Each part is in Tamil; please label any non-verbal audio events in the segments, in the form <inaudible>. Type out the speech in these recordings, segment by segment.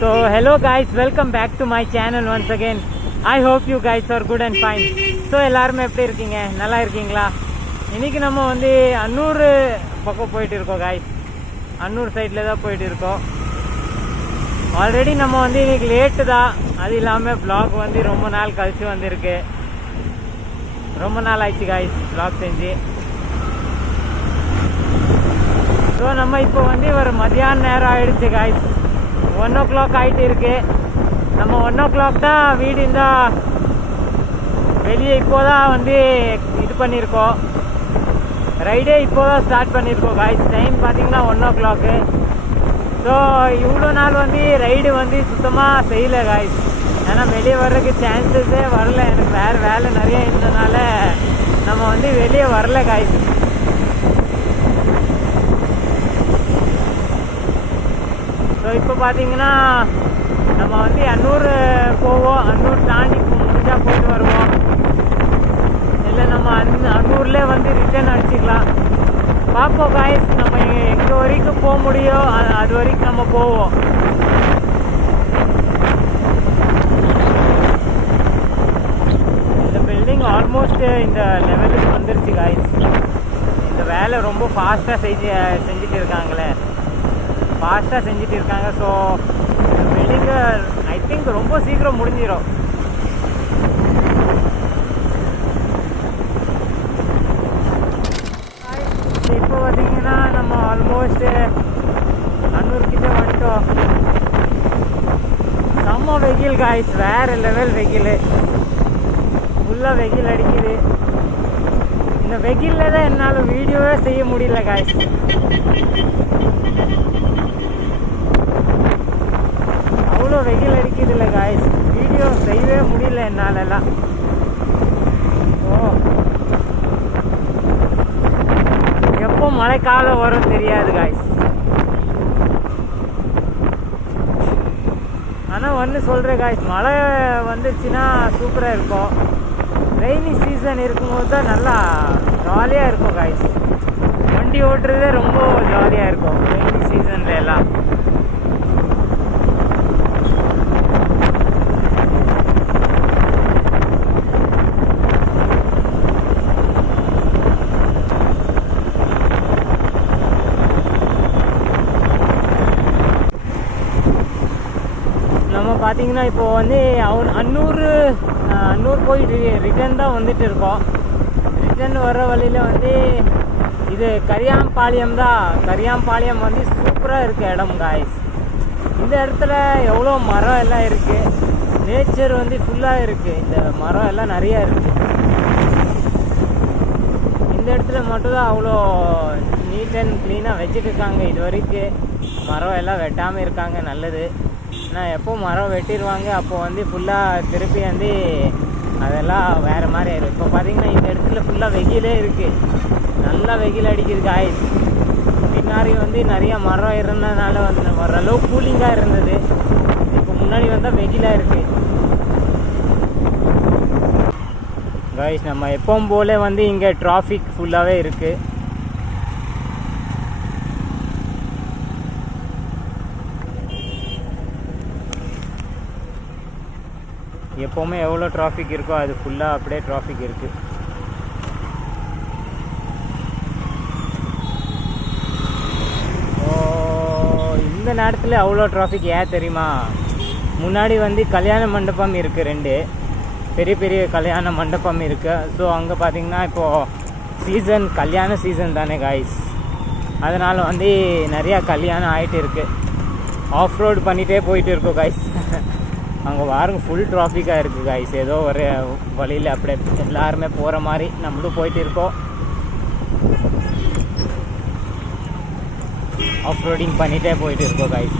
So, hello guys, welcome back to my channel once again. I hope you guys are good and fine. So எல்லாருமே எப்படி இருக்கீங்க? நல்லா இருக்கீங்களா? இன்னைக்கு நம்ம வந்து அன்னூர் பக்கம் போயிட்டு இருக்கோம் காய்ஸ் அன்னூர் சைடில் தான் போயிட்டு இருக்கோம். ஆல்ரெடி நம்ம வந்து இன்னைக்கு லேட்டு தான். அது இல்லாமல் பிளாக் வந்து ரொம்ப நாள் கழிச்சு வந்திருக்கு. ரொம்ப நாள் ஆயிடுச்சு காய்ஸ் பிளாக் செஞ்சு. ஸோ நம்ம இப்போ வந்து ஒரு மதியான நேரம் ஆயிடுச்சு காய்ஸ் ஒன் ஓ கிளாக் ஆகிட்டு இருக்கு. நம்ம ஒன் ஓ கிளாக் தான் வீடு இந்த வெளியே இப்போ தான் வந்து இது பண்ணியிருக்கோம். ரைடே இப்போ தான் ஸ்டார்ட் பண்ணியிருக்கோம் காய்ஸ் டைம் பார்த்தீங்கன்னா ஒன் ஓ கிளாக்கு ஸோ இவ்வளோ நாள் வந்து ரைடு வந்து சுத்தமாக செய்யலை காய்ஸ் ஏன்னா வெளியே வர்றதுக்கு சான்சஸே வரல. எனக்கு வேறு வேலை நிறைய இருந்ததுனால நம்ம வந்து வெளியே வரல காய்ஸ் ஸோ இப்போ பார்த்தீங்கன்னா நம்ம வந்து அன்னூர் போவோம் அன்னூர் தாண்டி முடிஞ்சால் போயிட்டு வருவோம். இல்லை நம்ம அந் அன்னூர்லேயே வந்து ரிட்டர்ன் அடிச்சுக்கலாம். பார்ப்போம் காய்ஸ் நம்ம எங்கே வரைக்கும் போக முடியும்? அது அது வரைக்கும் நம்ம போவோம். இந்த பில்டிங் ஆல்மோஸ்ட் இந்த லெவலுக்கு வந்துருச்சு காய்ஸ் இந்த வேலை ரொம்ப ஃபாஸ்ட்டாக செஞ்சு செஞ்சுட்டு இருக்காங்களே. ஃபாஸ்ட்டாக செஞ்சுட்டு இருக்காங்க. ஸோ பில்டிங்கு ஐ திங்க் ரொம்ப சீக்கிரம் முடிஞ்சிடும் இப்போ பார்த்தீங்கன்னா நம்ம ஆல்மோஸ்ட்டு அன்னூர் வந்துட்டோம். செம்ம வெயில் காய்ஸ் வேறு லெவல் வெயில். ஃபுல்லாக வெயில் அடிக்குது. இந்த வெயிலில் தான் என்னால் வீடியோவே செய்ய முடியல காய்ஸ் அவ்வளோ வெயில் அடிக்குது இல்லை காய்ஸ் வீடியோ செய்யவே முடியல என்னாலெல்லாம் ஓ. எப்போ மழைக்காலம் வரும் தெரியாது காய்ஸ் ஆனால் ஒன்று சொல்கிறேன் காய்ஸ் மழை வந்துச்சுன்னா சூப்பராக இருக்கும். ரெய்னி சீசன் இருக்கும்போது தான் நல்லா ஜாலியாக இருக்கும் காய்ஸ் வண்டி ஓட்டுறதே ரொம்ப ஜாலியாக இருக்கும் ரெய்னி சீசனில் எல்லாம் நம்ம பார்த்தீங்கன்னா இப்போ வந்து அவன் அன்னூர் அஹ், அன்னூர் போய் ரிட்டர்ன் தான் வந்துட்டு இருக்கோம். ரிட்டர்ன் வர்ற வழியில் வந்து இது கரியாம்பாளையம் தான். கரியாம்பாளையம் வந்து சூப்பராக இருக்கு இடம் காய்ஸ் இந்த இடத்துல எவ்வளோ மரம் எல்லாம் இருக்குது நேச்சர் வந்து ஃபுல்லாக இருக்குது இந்த மரம் எல்லாம் நிறையா இருக்குது இந்த இடத்துல மட்டும்தான் அவ்வளோ நீட் அண்ட் க்ளீனாக வச்சுட்டு இருக்காங்க. இது வரைக்கும் மரம் எல்லாம் வெட்டாமல் இருக்காங்க. நல்லது. ஆனால் எப்போ மரம் வெட்டிடுவாங்க அப்போ வந்து ஃபுல்லாக திருப்பி வந்து அதெல்லாம் வேறு மாதிரி ஆயிடும் இப்போ பார்த்தீங்கன்னா இந்த இடத்துல ஃபுல்லாக வெயிலே இருக்குது நல்லா வெயில் அடிக்குது காய்ஸ் பின்னாடி வந்து நிறைய மரம் இருந்ததுனால வந்து ஓரளவு கூலிங்காக இருந்தது. இப்போ முன்னாடி வந்தால் வெயிலாக இருக்குது காய்ஸ் நம்ம எப்பவும் போல வந்து இங்கே டிராஃபிக் ஃபுல்லாகவே இருக்குது எப்போவுமே எவ்வளோ டிராஃபிக் இருக்கோ அது ஃபுல்லாக அப்படியே டிராஃபிக் இருக்குது இந்த நேரத்தில் அவ்வளோ டிராஃபிக் ஏன் தெரியுமா? முன்னாடி வந்து கல்யாண மண்டபம் இருக்குது ரெண்டு. பெரிய பெரிய கல்யாண மண்டபம் இருக்குது ஸோ அங்கே பார்த்தீங்கன்னா இப்போது சீசன் கல்யாண சீசன் தானே காய்ஸ் அதனால் வந்து நிறையா கல்யாணம் ஆகிட்டு இருக்குது ஆஃப் ரோடு பண்ணிகிட்டே போயிட்டு இருக்கோம் காய்ஸ் <laughs> அங்கே பாருங்க ஃபுல் டிராஃபிக்காக இருக்குது காய்ஸ் ஏதோ ஒரு வழியில் அப்படியே எல்லாருமே போகிற மாதிரி நம்மளும் போயிட்டு இருக்கோம். ஆஃப் ரோடிங் பண்ணிகிட்டே போயிட்டு இருக்கோம் காய்ஸ்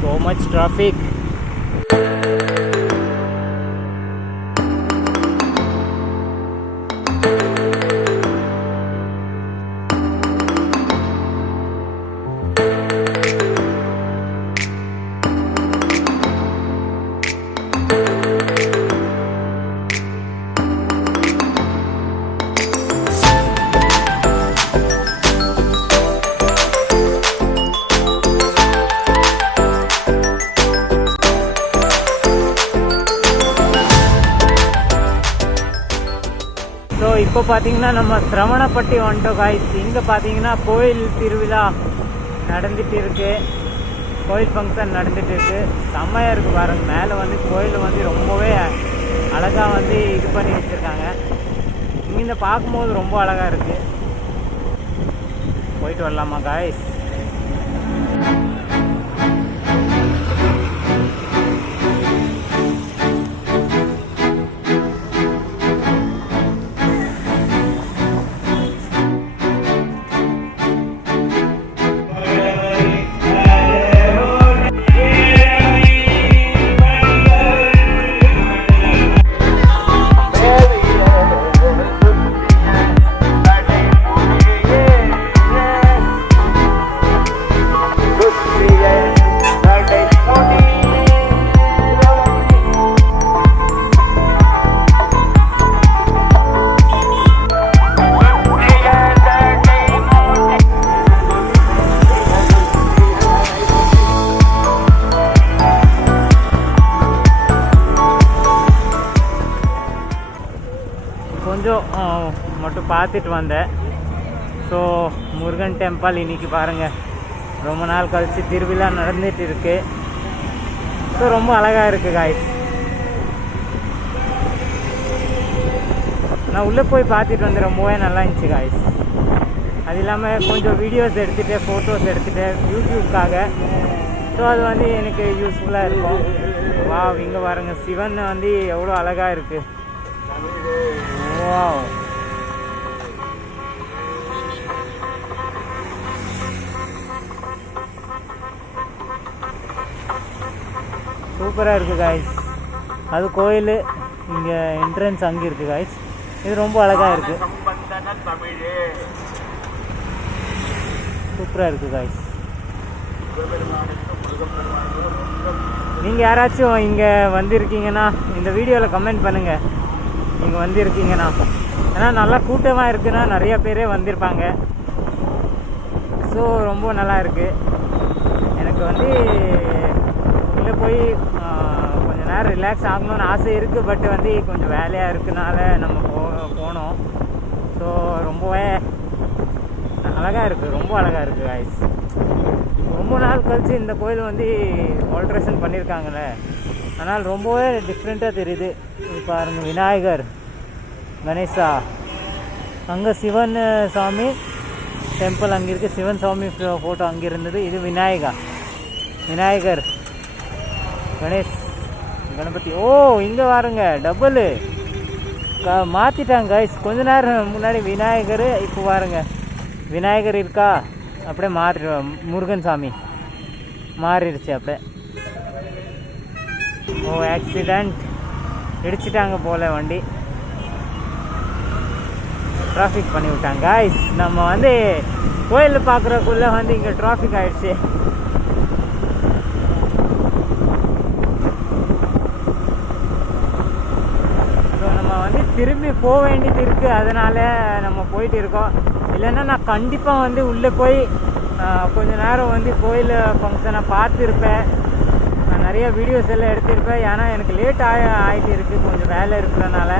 ஸோ மச் டிராஃபிக் இப்போ பார்த்தீங்கன்னா நம்ம சிரவணப்பட்டி வந்துட்டோம் காய்ஸ் இங்கே பார்த்தீங்கன்னா கோயில் திருவிழா நடந்துட்டு இருக்கு. கோயில் ஃபங்க்ஷன் நடந்துட்டு இருக்கு. செம்மையாக இருக்குது பாருங்க. மேலே வந்து கோயில் வந்து ரொம்பவே அழகாக வந்து இது பண்ணி வச்சுருக்காங்க. இங்கே பார்க்கும்போது ரொம்ப அழகாக இருக்குது போயிட்டு வரலாமா காய்ஸ் கொஞ்சம் மட்டும் பார்த்துட்டு வந்தேன். ஸோ முருகன் டெம்பிள் இன்னைக்கு பாருங்கள் ரொம்ப நாள் கழிச்சு திருவிழா நடந்துட்டு இருக்கு. ஸோ ரொம்ப அழகாக இருக்குது காய்ஸ் நான் உள்ளே போய் பார்த்துட்டு வந்து ரொம்பவே நல்லா இருந்துச்சு காய்ஸ் அது இல்லாமல் கொஞ்சம் வீடியோஸ் எடுத்துகிட்டு ஃபோட்டோஸ் எடுத்துகிட்டு யூடியூப்காக ஸோ அது வந்து எனக்கு யூஸ்ஃபுல்லாக இருக்கும். வா இங்கே பாருங்கள் சிவன் வந்து எவ்வளோ அழகாக இருக்குது Wow. சூப்பராக இருக்குது காய்ஸ் அது கோயில் இங்கே என்ட்ரன்ஸ் அங்கே இருக்குது காய்ஸ் இது ரொம்ப அழகாக இருக்குது சூப்பராக இருக்குது காய்ஸ் நீங்கள் யாராச்சும் இங்கே வந்திருக்கீங்கன்னா இந்த வீடியோவில் கமெண்ட் பண்ணுங்கள் நீங்கள் வந்திருக்கீங்கன்னா ஏன்னா நல்லா கூட்டமாக இருக்குன்னா நிறைய பேரே வந்திருப்பாங்க. ஸோ ரொம்ப நல்லா இருக்குது எனக்கு வந்து உள்ளே போய் கொஞ்சம் கொஞ்ச நேரம் ரிலாக்ஸ் ஆகணும்னு ஆசை இருக்குது பட் வந்து கொஞ்சம் வேலையாக இருக்கனால நம்ம போ போனோம். ஸோ ரொம்பவே அழகாக இருக்குது ரொம்ப அழகாக இருக்குது காய்ஸ் ரொம்ப நாள் கழிச்சு இந்த கோயில் வந்து ஆல்ட்ரேஷன் பண்ணியிருக்காங்கல்ல ஆனால் ரொம்பவே டிஃப்ரெண்ட்டாக தெரியுது. பாருங்க விநாயகர் கணேசா அங்கே சிவன் சாமி டெம்பிள் அங்கே இருக்குது சிவன் சாமி ஃபோட்டோ அங்கே இருந்தது. இது விநாயகா. விநாயகர் கணேஷ் கணபதி. ஓ இங்கே பாருங்க டபுள் க மாற்றிட்டாங்க கைஸ் கொஞ்ச நேரம் முன்னாடி விநாயகர் இப்போ பாருங்க விநாயகர் இருக்கா? அப்படியே மாறி முருகன் சாமி. மாறிடுச்சு அப்படியே. ஓ ஆக்சிடெண்ட் இடிச்சிட்டாங்க போல வண்டி. டிராஃபிக் பண்ணி விட்டாங்க. நம்ம வந்து கோயில் பார்க்குறக்குள்ளே வந்து இங்கே டிராஃபிக் ஆகிடுச்சு ஸோ நம்ம வந்து திரும்பி போக வேண்டியது இருக்குது அதனால் நம்ம போயிட்டு இருக்கோம். இல்லைன்னா நான் கண்டிப்பாக வந்து உள்ளே போய் கொஞ்ச நேரம் வந்து கோயில் ஃபங்க்ஷனை பார்த்துருப்பேன். நான் நிறைய வீடியோஸ் எல்லாம் எடுத்திருப்பேன். ஏன்னா எனக்கு லேட் ஆக ஆகிட்டு இருக்குது கொஞ்சம் வேலை இருக்கிறனால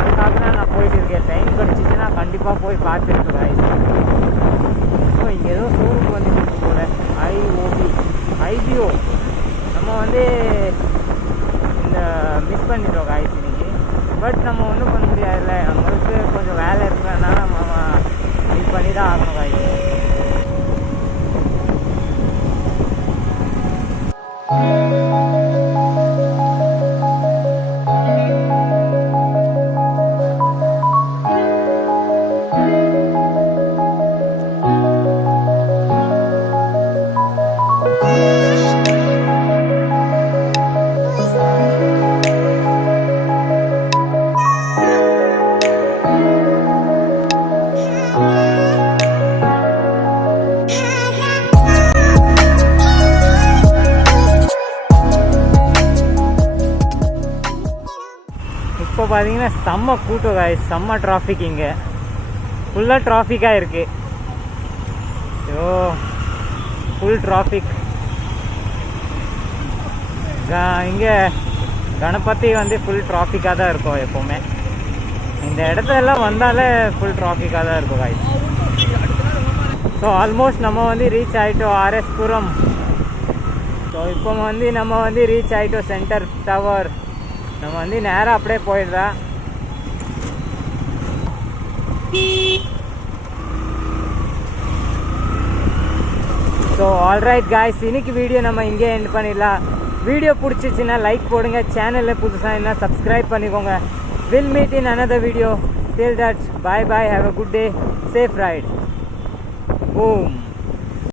அதுக்காக தான் நான் போயிட்டு இருக்கேன். டைம் கிடச்சிச்சுன்னா கண்டிப்பாக போய் பார்த்துருப்பேன் ஸோ இங்கே ஏதோ ஷோரூம் வந்துட்டு போல. ஐஓபி ஐபிஓ நம்ம வந்து இந்த மிஸ் பண்ணிட்டோம் காய்ச்சி இன்னைக்கு. பட் நம்ம பார்த்தீங்கன்னா செம்ம கூட்டம் காய் செம்ம டிராஃபிக் இங்கே. ஃபுல்லாக டிராஃபிக்காக இருக்குது ஐயோ ஃபுல் டிராஃபிக் இங்கே கணபதி வந்து ஃபுல் டிராஃபிக்காக தான் இருக்கும் எப்போவுமே. இந்த இடத்துலலாம் வந்தாலே ஃபுல் டிராஃபிக்காக தான் இருக்கும் காய் ஸோ ஆல்மோஸ்ட் நம்ம வந்து ரீச் ஆகிட்டோம் ஆர்எஸ் புரம். ஸோ இப்போ வந்து நம்ம வந்து ரீச் ஆகிட்டோம் சென்டர் டவர் நம்ம வந்து நேராக அப்படியே போயிடுறா. ஸோ ஆல்ரைட் காய்ஸ் இன்னைக்கு வீடியோ நம்ம இங்கே எண்ட் பண்ணிடலாம். வீடியோ பிடிச்சிச்சின்னா லைக் போடுங்க. சேனலில் புதுசாக என்ன சப்ஸ்கிரைப் பண்ணிக்கோங்க. Will meet in another video till that bye bye have good day safe ride ride. Boom.